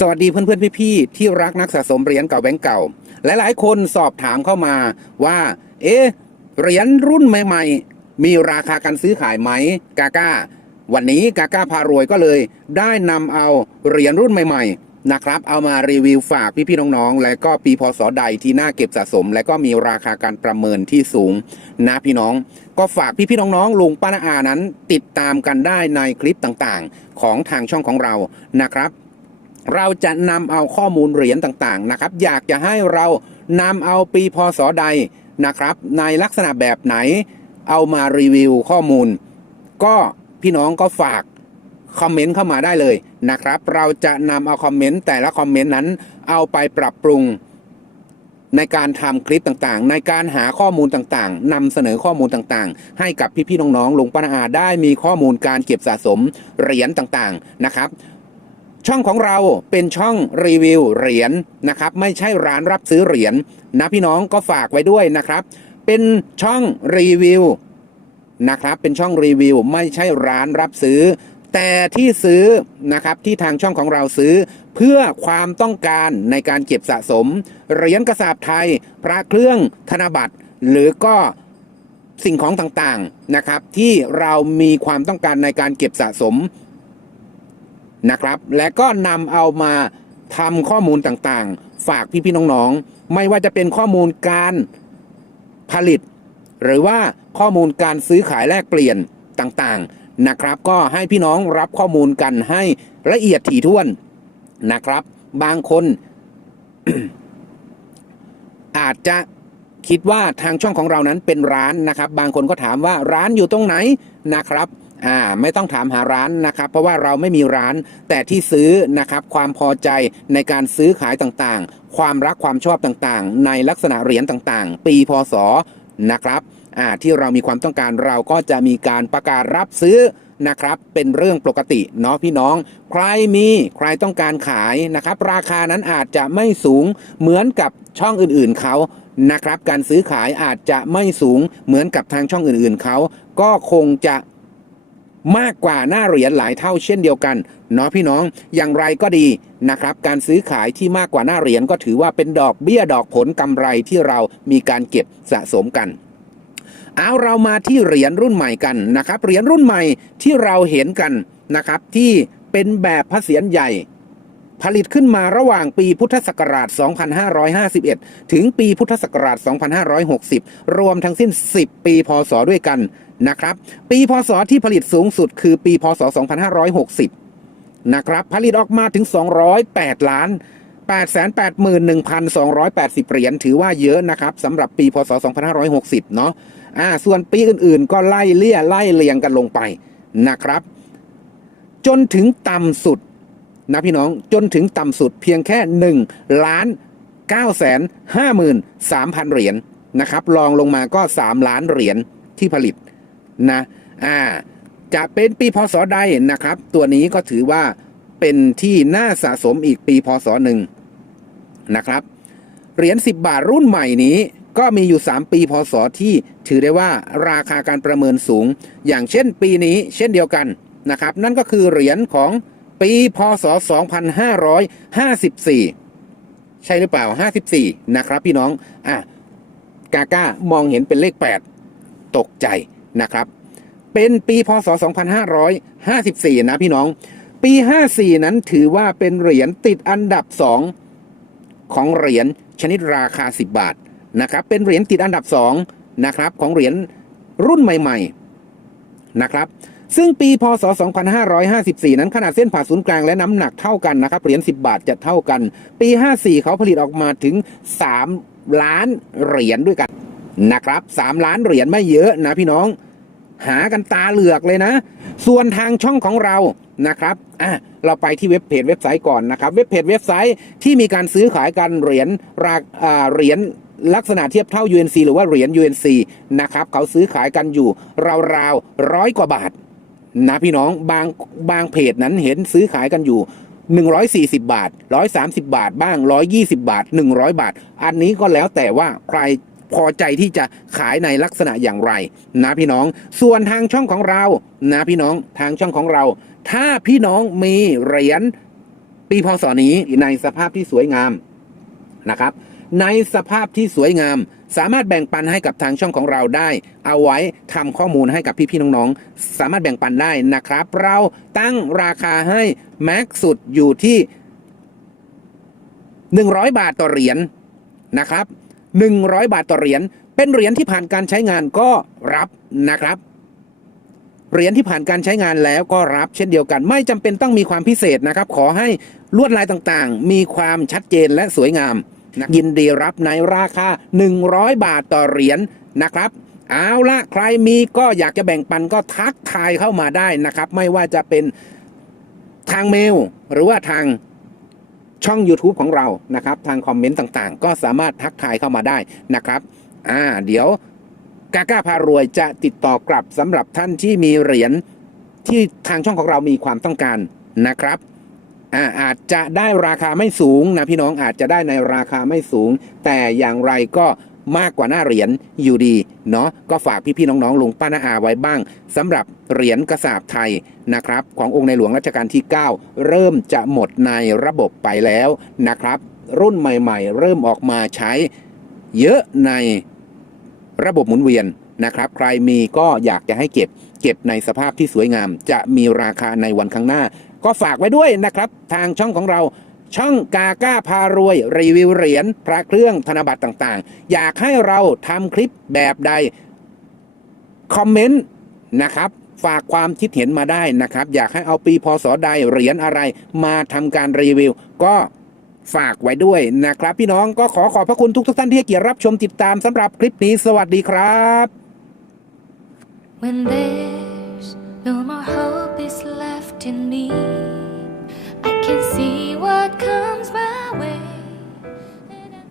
สวัสดีเพื่อนๆพี่ๆที่รักนักสะสมเหรียญเก่าแบงก์เก่า หลายๆ คนสอบถามเข้ามาว่า เอ๊ะเหรียญรุ่นใหม่ ๆ มีราคาการซื้อขายไหมกาก้า วันนี้กาก้าพารวยก็เลย ได้นำเอาเหรียญรุ่นใหม่ ๆ นะครับ เอามารีวิวฝากพี่ๆน้องๆ และก็ปีพศใดที่น่าเก็บสะสม และก็มีราคาการประเมินที่สูงนะพี่น้อง ก็ฝากพี่ๆน้องๆลุงป้านาอานั้น ติดตามกันได้ในคลิปต่างๆ ของทางช่องของเรานะครับ เราจะนำเอาข้อมูลเหรียญต่างๆนะครับ อยากจะให้เรานำเอาปีพศใดนะครับ ในลักษณะแบบไหนเอามารีวิวข้อมูล ก็พี่น้องก็ฝากคอมเมนต์เข้ามาได้เลยนะครับ เราจะนำเอาคอมเมนต์แต่ละคอมเมนต์นั้น เอาไปปรับปรุง ในการทำคลิปต่างๆ ในการหาข้อมูลต่างๆนำเสนอข้อมูลต่างๆ ให้กับพี่ๆน้องๆลุงป้านาอาได้มีข้อมูลการเก็บสะสมเหรียญต่างๆนะครับ ช่องของเราเป็นช่องรีวิวเหรียญนะครับ ไม่ใช่ร้านรับซื้อเหรียญนะพี่น้องก็ฝากไว้ด้วยนะครับ เป็นช่องรีวิวนะครับเป็นช่องรีวิวไม่ใช่ร้านรับซื้อ แต่ที่ซื้อนะครับที่ทางช่องของเราซื้อ เพื่อความต้องการในการเก็บสะสมเหรียญกระสาบไทย พระเครื่องธนบัตร หรือก็สิ่งของต่างๆนะครับ ที่เรามีความต้องการในการเก็บสะสม นะครับ และก็นำเอามาทำข้อมูลต่างๆ ฝากพี่ๆน้องๆ ไม่ว่าจะเป็นข้อมูลการผลิต หรือว่าข้อมูลการซื้อขายแลกเปลี่ยนต่างๆนะครับ ก็ให้พี่น้องรับข้อมูลกันให้ละเอียดถี่ถ้วนนะครับ บางคน อาจจะคิดว่าทางช่องของเรานั้นเป็นร้านนะครับ บางคนก็ถามว่าร้านอยู่ตรงไหนนะครับ อ่าไม่ต้องถามหาร้านนะครับ เพราะว่าเราไม่มีร้านแต่ที่ซื้อนะครับความพอใจในการซื้อขายต่างๆ ความรักความชอบต่างๆ ในลักษณะเหรียญต่างๆ ปีพศนะครับอ่าที่เรามีความต้องการเราก็จะมีการประกาศรับซื้อนะครับเป็นเรื่องปกติเนาะพี่น้อง ใครมีใครต้องการขายนะครับ ราคานั้นอาจจะไม่สูงเหมือนกับช่องอื่นๆเขานะครับ การซื้อขายอาจจะไม่สูงเหมือนกับทางช่องอื่นๆเขาก็คงจะ มากกว่าหน้าเหรียญหลายเท่าเช่นเดียวกันเนาะพี่น้องอย่างไรก็ดีนะครับ การซื้อขายที่มากกว่าหน้าเหรียญก็ถือว่าเป็นดอกเบี้ยดอกผลกำไรที่เรามีการเก็บสะสมกันเอาเรามาที่เหรียญรุ่นใหม่กันนะครับเหรียญรุ่นใหม่ที่เราเห็นกันนะครับที่เป็นแบบพระเศียรใหญ่ ผลิตขึ้นมาระหว่างปีพุทธศักราช 2551 ถึงปีพุทธศักราช 2560 รวมทั้งสิ้น 10 ปีพศด้วยกันนะครับ ปีพศที่ผลิตสูงสุดคือปีพศ 2560 นะครับ ผลิตออกมาถึง 208 ล้าน 881,280 เหรียญถือว่าเยอะนะครับสำหรับปีพศ 2560 เนาะอ่าส่วนปีอื่นๆ ก็ไล่เลี่ยไล่เลียงกันลงไปนะครับ จนถึงต่ำสุด นะพี่น้องจนถึงต่ำสุดเพียงแค่1ล้าน9แสน5หมื่น3พันเหรียญนะครับลองลงมาก็ 3 ล้านเหรียญที่ผลิตนะอ่าจะเป็นปีพศใดนะครับ ตัวนี้ก็ถือว่าเป็นที่น่าสะสมอีกปีพศหนึ่งนะครับเหรียญ10 บาทรุ่นใหม่นี้ก็มีอยู่ 3 ปีพศที่ถือได้ว่าราคาการประเมินสูง อย่างเช่นปีนี้เช่นเดียวกันนะครับ นั่นก็คือเหรียญของ ปีพศ 2554 ใช่หรือเปล่า 54 นะครับพี่น้อง อะ กาก้ามองเห็นเป็นเลข 8 ตกใจนะครับ เป็นปีพศ 2554 นะพี่น้อง ปี 54 นั้นถือว่าเป็นเหรียญติดอันดับ 2 ของเหรียญชนิดราคา 10 บาทนะครับ เป็นเหรียญติดอันดับ 2 นะครับ ของเหรียญรุ่นใหม่ ๆ นะครับ ซึ่งปีพศ 2554 นั้นขนาดเส้นผ่าศูนย์กลางและน้ำหนักเท่ากันนะครับเหรียญ 10 บาทจะเท่ากัน ปี 54 เขาผลิตออกมาถึง 3 ล้านเหรียญด้วยกันนะครับ 3 ล้านเหรียญไม่เยอะนะพี่น้อง หากันตาเหลือกเลยนะ ส่วนทางช่องของเรานะครับอะเราไปที่เว็บเพจเว็บไซต์ก่อนนะครับ เว็บเพจเว็บไซต์ที่มีการซื้อขายกันเหรียญราอ่าเหรียญลักษณะเทียบเท่า UNC หรือว่าเหรียญ UNC นะครับเขาซื้อขายกันอยู่ราวๆร้อยกว่าบาท นะพี่น้องบางบางเพจนั้นเห็นซื้อขายกันอยู่ 140 บาท 130 บาทบ้าง 120 บาท 100 บาท อันนี้ก็แล้วแต่ว่าใครพอใจที่จะขายในลักษณะอย่างไร นะพี่น้อง ส่วนทางช่องของเรา นะพี่น้องทางช่องของเรา ถ้าพี่น้องมีเหรียญปีพศนี้ในสภาพที่สวยงามนะครับ ในสภาพที่สวยงาม สามารถแบ่งปันให้กับทางช่องของเราได้ เอาไว้ทำข้อมูลให้กับพี่ๆน้องๆ สามารถแบ่งปันได้นะครับ เราตั้งราคาให้แม็กสุดอยู่ที่ 100 บาทต่อเหรียญนะครับ 100 บาทต่อเหรียญเป็นเหรียญที่ผ่านการใช้งานก็รับนะครับเหรียญที่ผ่านการใช้งานแล้วก็รับเช่นเดียวกัน ไม่จำเป็นต้องมีความพิเศษนะครับ ขอให้ลวดลายต่างๆ มีความชัดเจนและสวยงาม ยินดีรับในราคา 100 บาทต่อเหรียญนะครับเอาละใครมีก็อยากจะแบ่งปันก็ทักทายเข้ามาได้นะครับ ไม่ว่าจะเป็นทางเมล หรือว่าทางช่อง YouTube ของเรานะครับ ทางคอมเมนต์ต่างๆ ก็สามารถทักทายเข้ามาได้นะครับ อ่า เดี๋ยวกาก้าพารวยจะติดต่อกลับสำหรับท่านที่มีเหรียญที่ทางช่องของเรามีความต้องการนะครับ อ่าอาจจะได้ราคาไม่สูงนะพี่น้องอาจจะได้ในราคาไม่สูง แต่อย่างไรก็มากกว่าหน้าเหรียญอยู่ดีเนาะก็ฝากพี่ๆน้องๆลุงป้าน้าอาไว้บ้างสำหรับเหรียญกระสาบไทยนะครับ ขององค์ในหลวงรัชกาลที่ 9 เริ่มจะหมดในระบบไปแล้วนะครับ รุ่นใหม่ๆ เริ่มออกมาใช้เยอะในระบบหมุนเวียน นะครับใครมีก็อยากจะให้เก็บเก็บในสภาพที่สวยงาม จะมีราคาในวันข้างหน้า ก็ฝากไว้ด้วยนะครับ ทางช่องของเราช่องกาก้าพารวย รีวิวเหรียญพระเครื่องธนบัตรต่างๆ อยากให้เราทำคลิปแบบใด คอมเมนต์นะครับ ฝากความคิดเห็นมาได้นะครับ อยากให้เอาปีพศใดเหรียญอะไร มาทำการรีวิว ก็ฝากไว้ด้วยนะครับ พี่น้องก็ขอขอบพระคุณทุกทท่านที่ให้เกียรติรับชมติดตามสำหรับคลิปนี้ สวัสดีครับ when there's no more hope is left in me. I can see what comes my way.